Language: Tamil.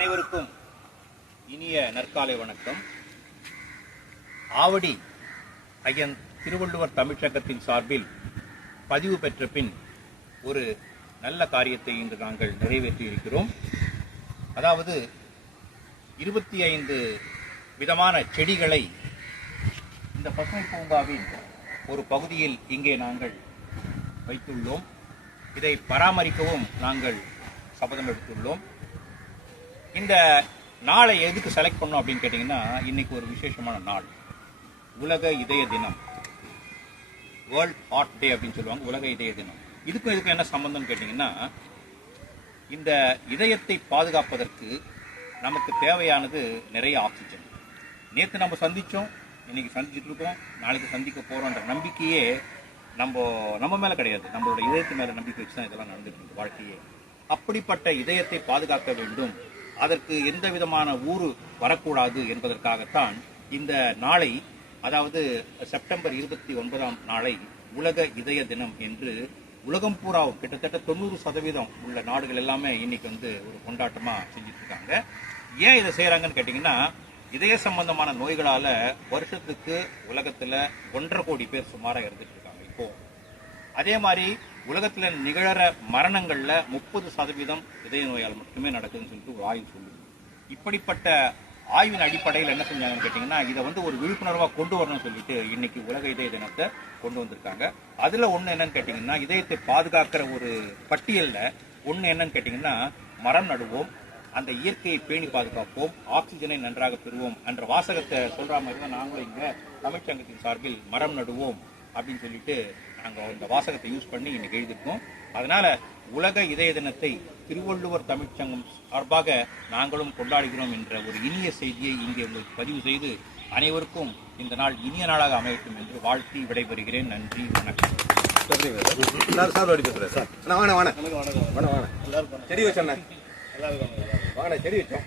அனைவருக்கும் இனிய நற்காலை வணக்கம். ஆவடி ஐயன் திருவள்ளுவர் தமிழ்ச்சங்கத்தின் சார்பில் பதிவு பெற்ற பின் ஒரு நல்ல காரியத்தை இன்று நாங்கள் நிறைவேற்றி இருக்கிறோம். அதாவது 25 விதமான செடிகளை இந்த பசுமை பூங்காவின் ஒரு பகுதியில் இங்கே நாங்கள் வைத்துள்ளோம். இதை பராமரிக்கவும் நாங்கள் சபதம் எடுத்துள்ளோம். இந்த நாளை எதுக்கு செலக்ட் பண்ணோம் அப்படின்னு கேட்டிங்கன்னா, இன்னைக்கு ஒரு விசேஷமான நாள், உலக இதய தினம், வேர்ல்ட் ஹார்ட் டே அப்படின்னு சொல்லுவாங்க, உலக இதய தினம். இதுக்கும் என்ன சம்பந்தம் கேட்டிங்கன்னா, இந்த இதயத்தை பாதுகாப்பதற்கு நமக்கு தேவையானது நிறைய ஆக்சிஜன். நேற்று நம்ம சந்தித்தோம், இன்னைக்கு சந்திச்சுட்டு இருக்கோம், நாளைக்கு சந்திக்க போகிறோன்ற நம்பிக்கையே நம்ம மேலே கிடையாது, நம்மளோட இதயத்து மேலே நம்பிக்கை வச்சு தான் இதெல்லாம் நடந்துட்டு இருக்கு வாழ்க்கையே. அப்படிப்பட்ட இதயத்தை பாதுகாக்க வேண்டும், அதற்கு எந்த விதமான ஊறு வரக்கூடாது என்பதற்காகத்தான் இந்த நாளை, அதாவது செப்டம்பர் 29ஆம் நாளை உலக இதய தினம் என்று உலகம் பூரா கிட்டத்தட்ட 90% உள்ள நாடுகள் எல்லாமே இன்னைக்கு ஒரு கொண்டாட்டமா செஞ்சுட்டு இருக்காங்க. ஏன் இதை செய்யறாங்கன்னு கேட்டீங்கன்னா, இதய சம்பந்தமான நோய்களால வருஷத்துக்கு உலகத்துல 1.5 கோடி பேர் சுமாரா இறந்துட்டு இருக்காங்க. இப்போ அதே மாதிரி உலகத்துல நிகழற மரணங்கள்ல 30% இதய நோயால் மட்டுமே நடக்குதுன்னு சொல்லிட்டு ஒரு ஆய்வு சொல்லுது. இப்படிப்பட்ட ஆய்வின் அடிப்படையில் என்ன செஞ்சாங்கன்னு கேட்டீங்கன்னா, இதை ஒரு விழிப்புணர்வா கொண்டு வரணும்னு சொல்லிட்டு இன்னைக்கு உலக இதய தினத்தை கொண்டு வந்திருக்காங்க. அதுல ஒண்ணு என்னன்னு கேட்டீங்கன்னா, இதயத்தை பாதுகாக்கிற ஒரு பட்டியல்ல ஒண்ணு என்னன்னு கேட்டீங்கன்னா, மரம் நடுவோம், அந்த இயற்கையை பேணி பாதுகாப்போம், ஆக்சிஜனை நன்றாக பெறுவோம் என்ற வாசகத்தை சொல்ற மாதிரி தான் நாங்களும் இங்க தமிழ்ச்சங்கத்தின் சார்பில் மரம் நடுவோம் அப்படின்னு சொல்லிட்டு நாங்கள் இந்த வாசகத்தை யூஸ் பண்ணி இன்னைக்கு எழுதியிருக்கோம். அதனால உலக இதய தினத்தை திருவள்ளுவர் தமிழ்ச்சங்கம் சார்பாக நாங்களும் கொண்டாடுகிறோம் என்ற ஒரு இனிய செய்தியை இங்கே உங்களுக்கு பதிவு செய்து அனைவருக்கும் இந்த நாள் இனிய நாளாக அமையட்டும் என்று வாழ்த்தி விடைபெறுகிறேன். நன்றி, வணக்கம். செடி வச்சோம், என்ன செடி வச்சோம்.